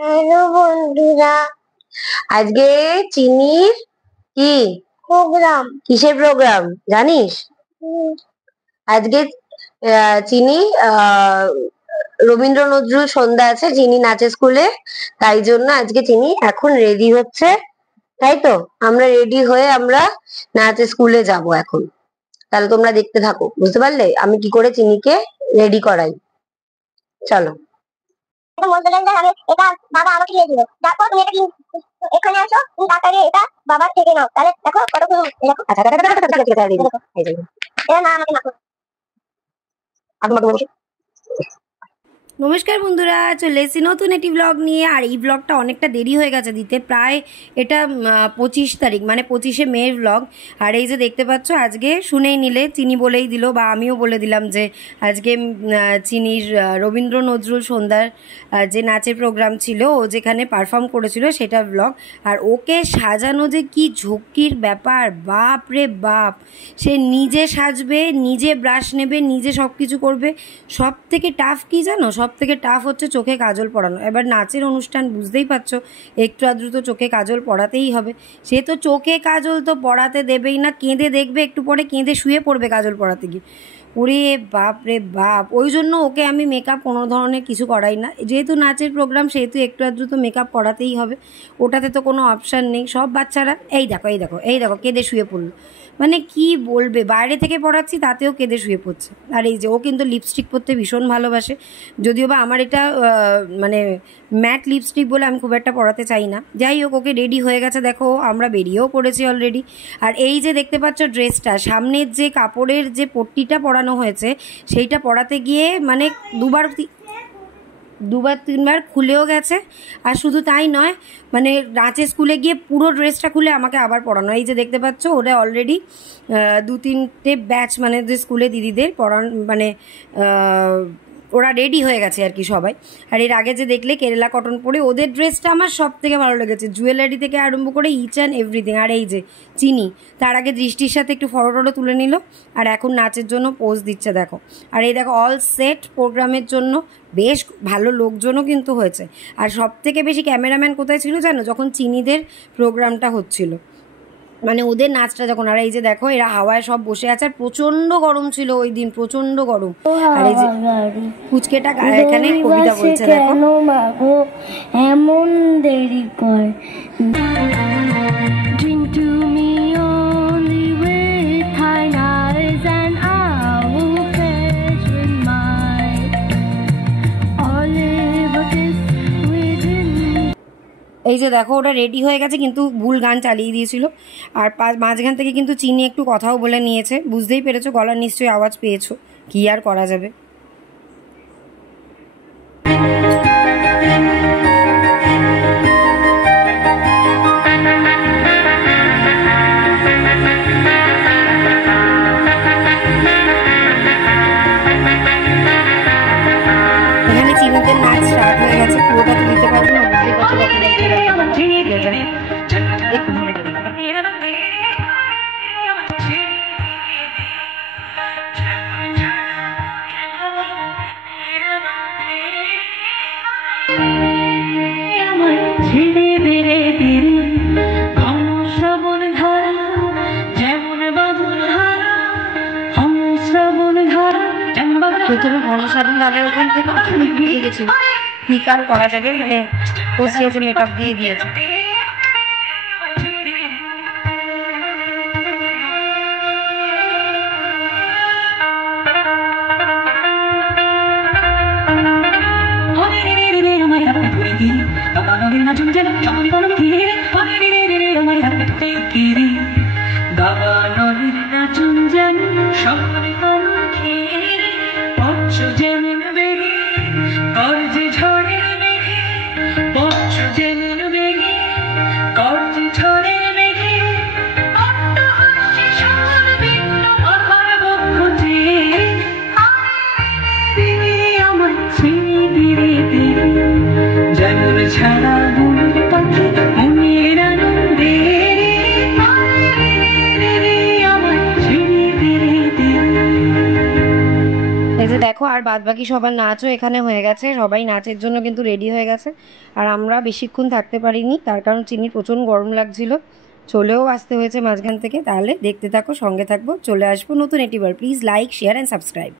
Hello বন্ধুরা, আজকে চিনির কি প্রোগ্রাম কিসের প্রোগ্রাম জানিস? আজকে চিনি রবীন্দ্র নজরুল সন্ধ্যা আছে, চিনি নাচে স্কুলে। তাই জন্য আজকে চিনি এখন রেডি হচ্ছে, তাই তো আমরা রেডি হয়ে আমরা নাচে স্কুলে যাব এখন। তাহলে তোমরা দেখতে থাকো, বুঝতে পারলে আমি কি করে চিনিকে রেডি করাই। চলো। এটা বলতে গেলে আমি এটা বাবা আমাকে দিয়ে দিল। তারপর তুমি এটা কি এখানে আসো, তুমি তাড়াতাড়ি এটা বাবার থেকে নাও। তাহলে দেখো কতক্ষণ দেখো। আচ্ছা ঠিক আছে, ঠিক আছে, দেখো এই যে এটা না আমাকে নাও। নমস্কার বন্ধুরা, চলে এসেছি নতুন একটি ব্লগ নিয়ে। আর এই ব্লগটা অনেকটা দেরি হয়ে গেছে দিতে, প্রায় এটা 25 তারিখ মানে 25শে মের ব্লগ। আর এই যে দেখতে পাচ্ছ, আজকে শুনেই নিলে, চিনি বলেই দিল বা আমিও বলে দিলাম যে আজকে চিনির রবীন্দ্র নজরুল সন্ধ্যার যে নাচের প্রোগ্রাম ছিল, ও যেখানে পারফর্ম করেছিল সেটা ব্লগ। আর ওকে সাজানো যে কি ঝক্কির ব্যাপার, বাপ রে বাপ! সে নিজে সাজবে, নিজে ব্রাশ নেবে, নিজে সব কিছু করবে। সব থেকে টাফ কি জানো? সব থেকে টাফ হচ্ছে চোখে কাজল পরানো। এবার নাচের অনুষ্ঠান, বুঝতেই পারছো, একটু আধটু তো চোখে কাজল পরাতেই হবে। সে তো চোখে কাজল তো পরাতে দেবেই না, কেঁদে দেখবে, একটু পরে কেঁদে শুয়ে পড়বে কাজল পরাতে গিয়ে। ওরে বাপ রে বাপ! ওই জন্য ওকে আমি মেকআপ কোনো ধরনের কিছু করাই না। যেহেতু নাচের প্রোগ্রাম, সেহেতু একটু আধটু তো মেকআপ করাতেই হবে, ওটাতে তো কোনো অপশান নেই। সব বাচ্চারা এই দেখো, এই দেখো, এই দেখো, কেঁদে শুয়ে পড়লো। মানে কি বলবে, বাইরে থেকে পড়াচ্ছি তাতেও কেঁদে শুয়ে পড়ছে। আর এই যে ও কিন্তু লিপস্টিক পরতে ভীষণ ভালোবাসে, যদিও বা আমার এটা মানে ম্যাট লিপস্টিক বলে আমি খুব একটা পরাতে চাই না। যাই হোক, ওকে রেডি হয়ে গেছে, দেখো আমরা বেরিয়েও পড়েছি অলরেডি। আর এই যে দেখতে পাচ্ছ ড্রেসটা, সামনের যে কাপড়ের যে পট্টিটা পরানো হয়েছে, সেইটা পরাতে গিয়ে মানে দুবার তিনবার খুলেও গেছে। আর শুধু তাই নয়, মানে নাচের স্কুলে গিয়ে পুরো ড্রেসটা খুলে আমাকে আবার পরানো। এই যে দেখতে পাচ্ছ, ওরা অলরেডি 2-3টে ব্যাচ, মানে যে স্কুলে দিদিদের পড়ান, মানে ওরা রেডি হয়ে গেছে আর কি সবাই। আর এর আগে যে দেখলে কেরালা কটন পরে, ওদের ড্রেসটা আমার সব থেকে ভালো লেগেছে, জুয়েলারি থেকে আরম্ভ করে ইচ অ্যান্ড এভরিথিং। আর এই যে চিনি তার আগে দৃষ্টির সাথে একটু ফটো টটো তুলে নিল, আর এখন নাচের জন্য পোজ দিচ্ছে দেখো। আর এই দেখো অল সেট প্রোগ্রামের জন্য, বেশ ভালো লোকজনও কিন্তু হয়েছে। আর সব থেকে বেশি ক্যামেরাম্যান কোথায় ছিল জানো? যখন চিনিদের প্রোগ্রামটা হচ্ছিল, মানে ওদের নাচটা যখন। আর এই যে দেখো, এরা হাওয়ায় সব বসে আছে। আর প্রচন্ড গরম ছিল ওই দিন, প্রচন্ড গরম। আর এই যে পুচকেটা এখানে কবিতা বলছে দেখো। এমন দেরি কর এই যে দেখো, ওটা রেডি হয়ে গেছে, কিন্তু ভুল গান চালিয়ে দিয়েছিল। আর মাঝখান থেকে কিন্তু চিনি একটু কথাও বলে নিয়েছে, বুঝতেই পেরেছো, গলার নিশ্চয়ই আওয়াজ পেয়েছো। কি আর করা যাবে। এখানে চিনিদের নাচ স্টার্ট হয়ে গেছে, পুরোটা তো দিতে পারবো না, বুঝতেই পারছো প্রথমে ঘনসাধন দাদের ওখান থেকে দিয়ে গেছিল, কি কার করা যাবে, মানে বসিয়েছে, মেকআপ দিয়ে দিয়েছে। দেখো, আর বাদবাকি সবার নাচও এখানে হয়ে গেছে, সবাই নাচের জন্য কিন্তু রেডি হয়ে গেছে। আর আমরা বেশিক্ষণ থাকতে পারিনি, তার কারণ চিনির প্রচণ্ড গরম লাগছিল, চলেও আসতে হয়েছে মাঝখান থেকে। তাহলে দেখতে থাকো, সঙ্গে থাকবো, চলে আসবো নতুন একটি বার। Please like, share and subscribe.